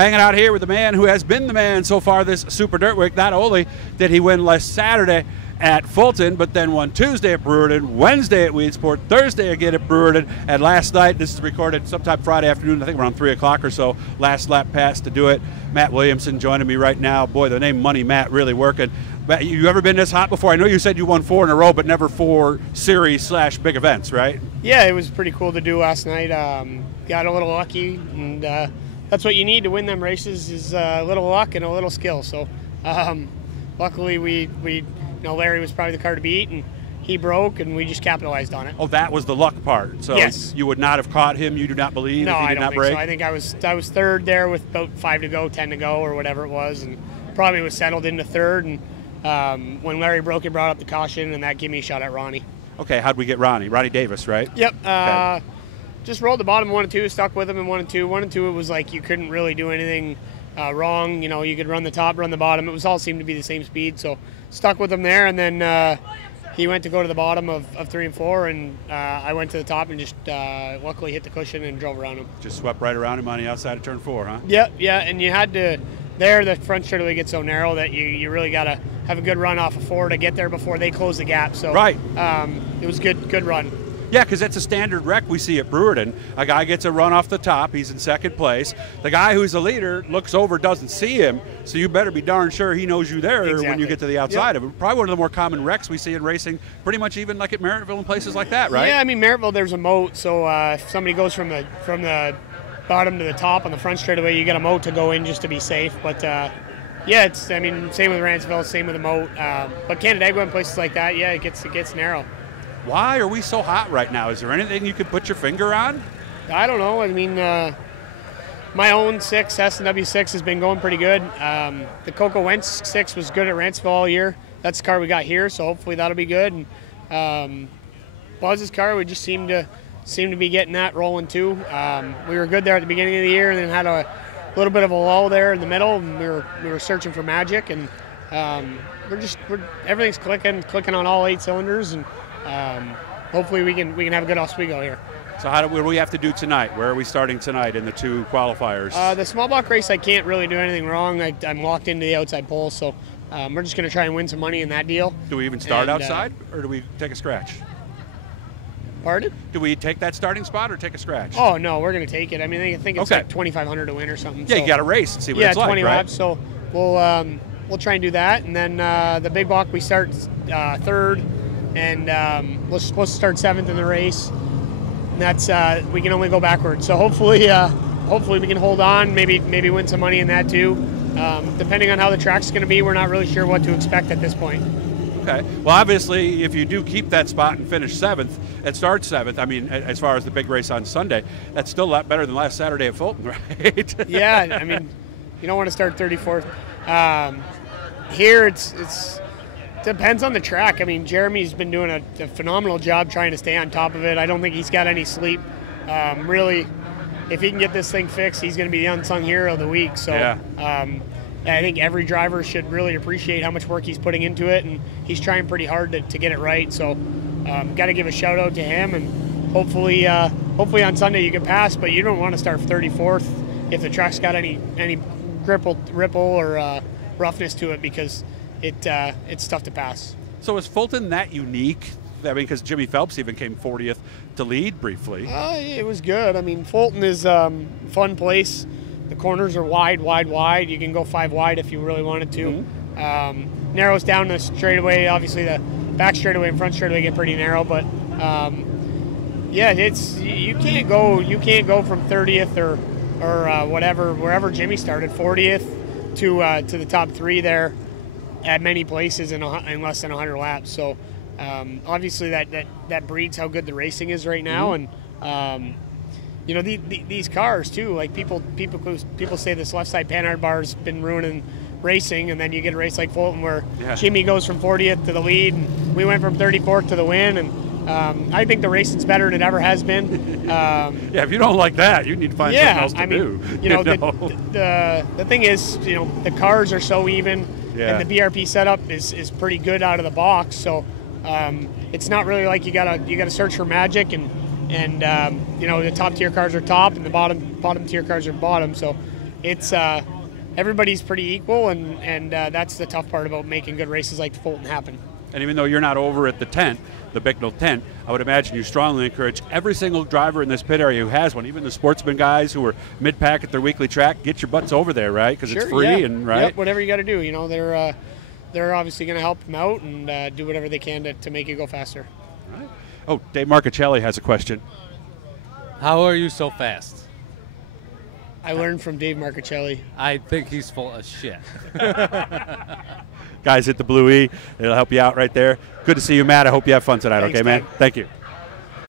hanging out here with the man who has been the man so far this Super Dirt Week. Not only did he win last Saturday at Fulton, but then won Tuesday at Brewerton, Wednesday at Weedsport, Thursday again at Brewerton, and last night, this is recorded sometime Friday afternoon, I think around 3 o'clock or so, last lap pass to do it. Matt Williamson joining me right now. Boy, the name Money Matt really working. Matt, you ever been this hot before? I know you said you won 4 in a row, but never 4 series/big events, right? Yeah, it was pretty cool to do last night. Got a little lucky, and that's what you need to win them races is a little luck and a little skill. So luckily we Larry was probably the car to beat, and he broke, and we just capitalized on it. Oh, that was the luck part. So yes. You would not have caught him, you do not believe, no, if he did I don't not think break? So. I think I was third there with about 5 to go, 10 to go, or whatever it was, and probably was settled into third. And when Larry broke, he brought up the caution, and that gave me a shot at Ronnie. Okay, how'd we get Ronnie? Ronnie Davis, right? Yep. Okay. Just rolled the bottom 1 and 2, stuck with him in 1 and 2. 1 and 2, it was like you couldn't really do anything wrong. You could run the top, run the bottom. It was all seemed to be the same speed, so stuck with him there. And then he went to go to the bottom of 3 and 4, and I went to the top and just luckily hit the cushion and drove around him. Just swept right around him on the outside of turn 4, huh? Yep, yeah, and you had to. There, the front straightaway gets so narrow that you really got to have a good run off of 4 to get there before they close the gap. So right. It was good run. Yeah, because that's a standard wreck we see at Brewerton. A guy gets a run off the top. He's in second place. The guy who's the leader looks over, doesn't see him, so you better be darn sure he knows you there exactly. when you get to the outside of it. Probably one of the more common wrecks we see in racing, pretty much even like at Merrittville and places like that, right? Yeah, I mean, Merrittville, there's a moat, so if somebody goes from the bottom to the top on the front straightaway, you got a moat to go in just to be safe. But yeah, same with Ranceville, same with the moat. But Canandaigua and places like that, yeah, it gets narrow. Why are we so hot right now? Is there anything you could put your finger on? I don't know. I mean, my own 6, S&W 6, has been going pretty good. The Coco Wentz 6 was good at Ranceville all year. That's the car we got here, so hopefully that'll be good. And Buzz's car, we just seem to be getting that rolling too. We were good there at the beginning of the year, and then had a little bit of a lull there in the middle, and we were searching for magic, and everything's clicking on all 8 cylinders, and hopefully we can have a good Oswego here. So what do we have to do tonight? Where are we starting tonight in the 2 qualifiers? The small block race, I can't really do anything wrong. I'm locked into the outside pole, so we're just going to try and win some money in that deal. Do we even start outside, or do we take a scratch? Pardon? Do we take that starting spot or take a scratch? Oh, no, we're going to take it. I mean, I think it's like $2,500 to win or something. Yeah, so you got to race and see what it's like, 20 right? laps, so we'll try and do that. And then the big block, we start third, and we're supposed to start 7th in the race. And that's we can only go backwards. So hopefully we can hold on, maybe win some money in that too. Depending on how the track's going to be, we're not really sure what to expect at this point. Okay. Well, obviously, if you do keep that spot and finish 7th and start 7th, I mean, as far as the big race on Sunday, that's still a lot better than last Saturday at Fulton, right? Yeah, I mean, you don't want to start 34th. Here, it's depends on the track. I mean, Jeremy's been doing a phenomenal job trying to stay on top of it. I don't think he's got any sleep. Really, if he can get this thing fixed, he's going to be the unsung hero of the week. So yeah. I think every driver should really appreciate how much work he's putting into it, and he's trying pretty hard to get it right. So got to give a shout out to him, and hopefully on Sunday you can pass, but you don't want to start 34th if the track's got any ripple or roughness to it, because it's tough to pass. So is Fulton that unique? I mean, because Jimmy Phelps even came 40th to lead briefly. It was good. I mean, Fulton is a fun place. The corners are wide. You can go 5 wide if you really wanted to. Mm-hmm. Narrows down the straightaway. Obviously, the back straightaway and front straightaway get pretty narrow, but yeah, you can't go from 30th or whatever, wherever Jimmy started, 40th to the top 3 there at many places in less than 100 laps. So obviously that breeds how good the racing is right now. Mm-hmm. And you know, these cars too, like people say this left side panhard bar's been ruining racing, and then you get a race like Fulton where Jimmy goes from 40th to the lead, and we went from 34th to the win, and I think the racing's better than it ever has been. Yeah, if you don't like that, you need to find something else to do. You know, the thing is, you know, the cars are so even, and the BRP setup is pretty good out of the box. So it's not really like you gotta search for magic, and you know, the top tier cars are top and the bottom tier cars are bottom. So it's everybody's pretty equal, and that's the tough part about making good races like Fulton happen. And even though you're not over at the tent, the Bicknell tent, I would imagine you strongly encourage every single driver in this pit area who has one, even the sportsman guys who are mid-pack at their weekly track, get your butts over there, right? Because it's free, yeah. and right? Yep, whatever you got to do. You know, they're obviously going to help them out and do whatever they can to make you go faster. Right. Oh, Dave Marcichelli has a question. How are you so fast? I learned from Dave Marcichelli. I think he's full of shit. Guys, hit the Blue E. It'll help you out right there. Good to see you, Matt. I hope you have fun tonight. Thanks, okay, man? Dad. Thank you.